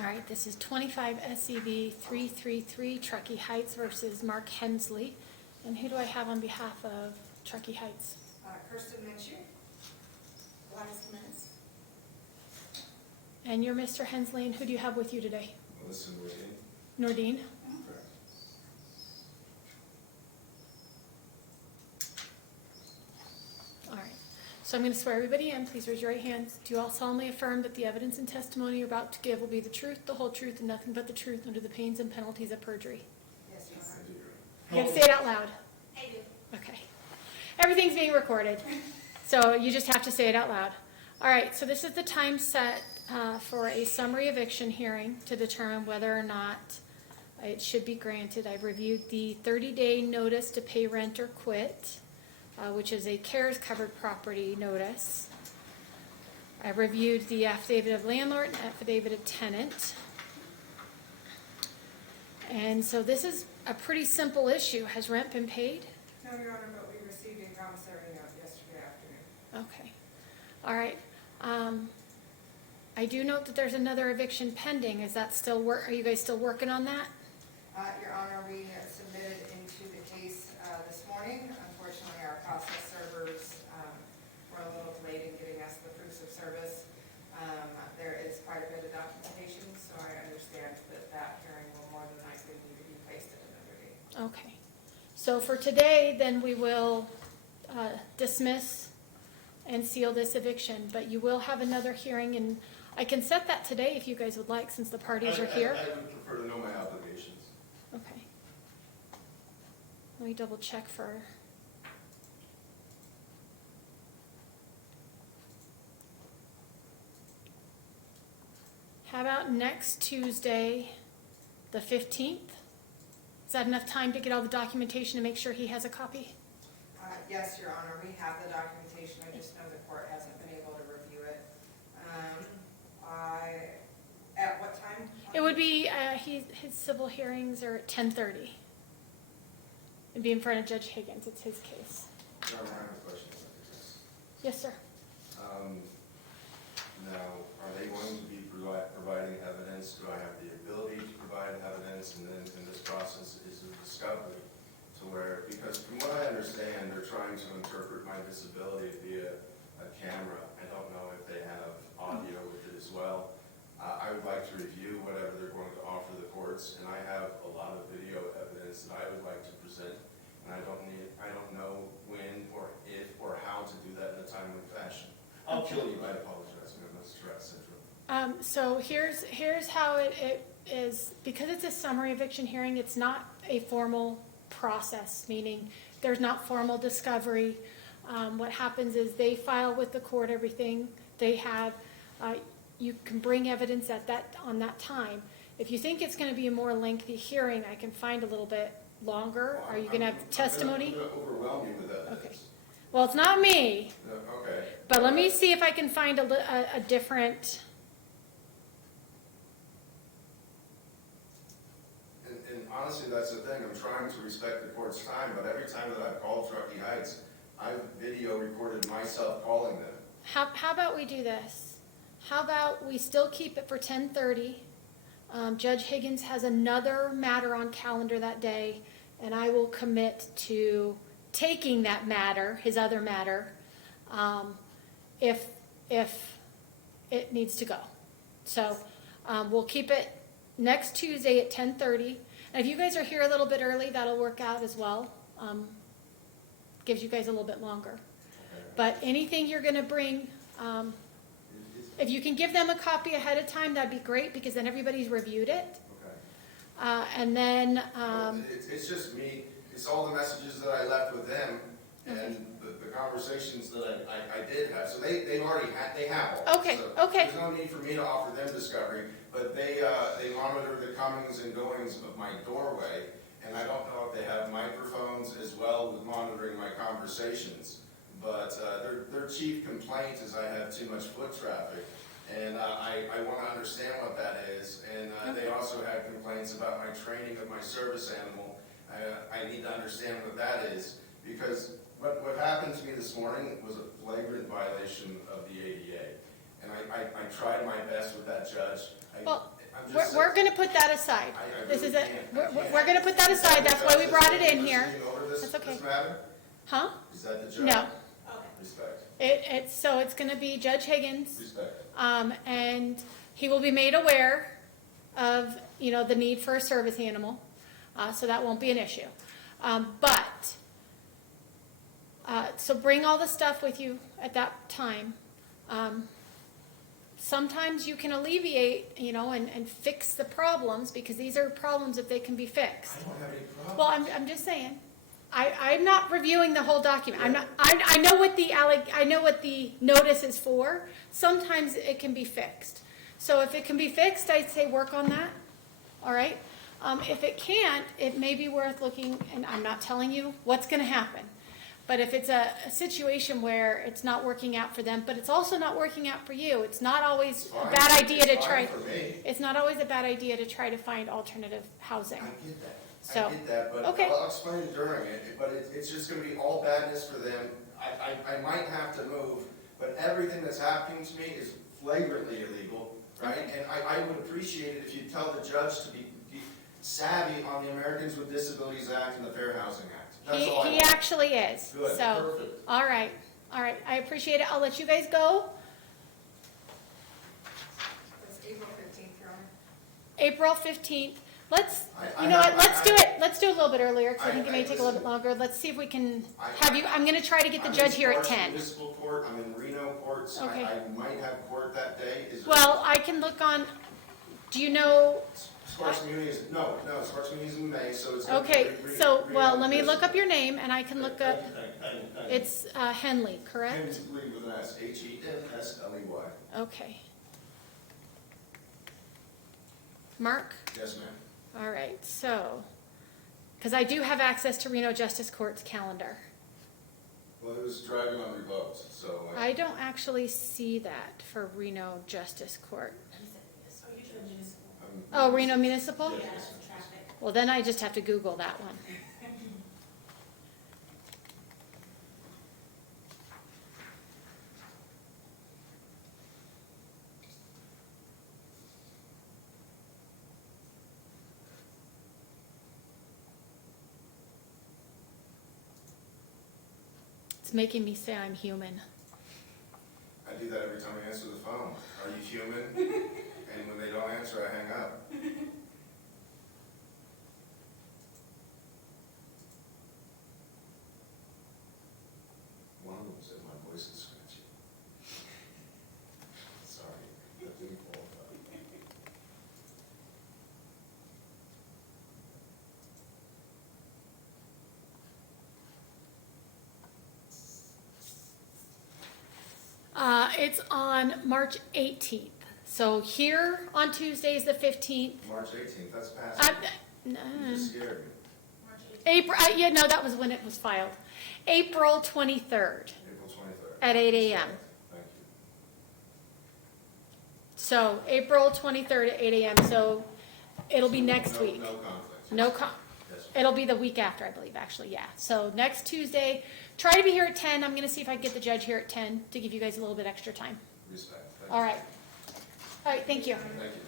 All right, this is 25 SCV 333 Truckee Heights versus Mark Hensley. And who do I have on behalf of Truckee Heights? Kirsten Minshew. Gladys Jimenez. And you're Mr. Hensley, and who do you have with you today? Melissa Nordine. Nordine? Correct. All right. So I'm going to swear everybody in. Please raise your right hands. Do you all solemnly affirm that the evidence and testimony you're about to give will be the truth, the whole truth, and nothing but the truth under the pains and penalties of perjury? Yes, Your Honor. I do. You got to say it out loud. I do. Okay. Everything's being recorded, so you just have to say it out loud. All right, so this is the time set for a summary eviction hearing to determine whether or not it should be granted. I've reviewed the 30-day notice to pay rent or quit, which is a CARES covered property notice. I've reviewed the affidavit of landlord and affidavit of tenant. And so this is a pretty simple issue. Has rent been paid? No, Your Honor, but we received a commissary note yesterday afternoon. Okay. All right. I do note that there's another eviction pending. Is that still are you guys still working on that? Your Honor, we have submitted into the case this morning. Unfortunately, our process servers were a little delayed in getting us the proofs of service. There is quite a bit of documentation, so I understand that hearing will more than likely need to be placed at another date. Okay. So for today, then we will dismiss and seal this eviction, but you will have another hearing, and I can set that today if you guys would like, since the parties are here. I would prefer to know my obligations. Okay. Let me double check for. How about next Tuesday, the 15th? Is that enough time to get all the documentation and make sure he has a copy? Yes, Your Honor, we have the documentation. I just know the court hasn't been able to review it. At what time? It would be, his civil hearings are at 10:30. It'd be in front of Judge Higgins. It's his case. Your Honor, I have a question about this. Yes, sir. Now, are they going to be providing evidence? Do I have the ability to provide evidence? And then in this process is a discovery to where, because from what I understand, they're trying to interpret my disability via a camera. I don't know if they have audio with it as well. I would like to review whatever they're going to offer the courts, and I have a lot of video evidence that I would like to present, and I don't know when or if or how to do that in a timely fashion. I'll kill you. I apologize. I'm a stress syndrome. So here's how it is. Because it's a summary eviction hearing, it's not a formal process, meaning there's not formal discovery. What happens is they file with the court everything they have. You can bring evidence on that time. If you think it's going to be a more lengthy hearing, I can find a little bit longer. Are you going to have testimony? I'm going to overwhelm you with evidence. Okay. Well, it's not me. No, okay. But let me see if I can find a different. And honestly, that's the thing. I'm trying to respect the court's time, but every time that I've called Truckee Heights, I've video recorded myself calling them. How about we do this? How about we still keep it for 10:30? Judge Higgins has another matter on calendar that day, and I will commit to taking that matter, his other matter, if it needs to go. So we'll keep it next Tuesday at 10:30. And if you guys are here a little bit early, that'll work out as well. Gives you guys a little bit longer. Okay. But anything you're going to bring, if you can give them a copy ahead of time, that'd be great, because then everybody's reviewed it. Okay. And then, It's just me. It's all the messages that I left with them and the conversations that I did have. So they've already had, they have all. Okay, So okay. There's no need for me to offer them discovery, but they monitor the comings and goings of my doorway, and I don't know if they have microphones as well with monitoring my conversations. But their chief complaint is I have too much foot traffic, and I want to understand what that is. And they also have complaints about my training of my service animal. I need to understand what that is, because what happened to me this morning was a flagrant violation of the ADA. And I tried my best with that judge. Well, I'm we're, just we're gonna put that aside. I This is really it, can't. we're gonna put that aside, that's why we brought it in here. Proceeding over this- That's okay. This matter? Huh? Is that the judge? No, Respect, so it's gonna be Judge Higgins, respect. and he will be made aware of, the need for a service animal, so that won't be an issue. So bring all the stuff with you at that time. Sometimes you can alleviate, and fix the problems, because these are problems if they can be fixed. I don't have any problem. Well, I'm just saying, I'm not reviewing the whole document, I know what the notice is for, sometimes it can be fixed. So if it can be fixed, I'd say work on that, all right? If it can't, it may be worth looking, and I'm not telling you what's gonna happen. But if it's a situation where it's not working out for them, but it's also not working out for you, it's not always Fine. a bad idea to It's try. fine for me. It's not always a bad idea to try to find alternative housing. I get that. So, I get that, but okay. I'll explain it during it, but it's just gonna be all badness for them. I might have to move, but everything that's happening to me is flagrantly illegal, right? Okay. And I would appreciate it if you tell the judge to be savvy on the Americans with Disabilities Act and the Fair Housing Act. That's all I He want. actually is, Good, so, perfect. all right, I appreciate it, I'll let you guys go. It's April 15th, Your Honor. April 15th, let's, I you know what, have- let's do it a little bit earlier, because I think it may take a little bit longer, let's see if we can have you, I'm gonna try to get the I'm judge in here at Sparks 10. Municipal Court, I'm in Reno Court, so Okay. I might have court that day. Is there- Well, I can look on, do you know, Sparks Muni is, no, Sparks Muni is in May, so it's. gonna be okay, so, Reno well, let me look up Municipal. your name, and I can look up, it's Henley, correct? Hensley with an S, Hensley. Okay. Mark? Yes, ma'am. All right, so, because I do have access to Reno Justice Court's calendar. Well, it was driving on remote, so. I don't actually see that for Reno Justice Court. Oh, Reno Municipal? Yes. Well, then I just have to Google that one. It's making me say I'm human. I do that every time I answer the phone. Are you human? And when they don't answer, I hang up. One of them said my voice is scratchy. Sorry, that didn't qualify. It's on March 18th. So here on Tuesday is the 15th. March 18th, that's past. You just scared me. April, yeah, no, that was when it was filed. April 23rd April 23rd. at 8 a.m. Thank you. So April 23rd at 8 a.m. So it'll be next No- week. No conflict. No, Yes, ma'am. it'll be the week after, I believe, actually, yeah. So next Tuesday, try to be here at 10. I'm going to see if I can get the judge here at 10 to give you guys a little bit extra time. Respect. Thank you. All right. All right, thank you. Thank you.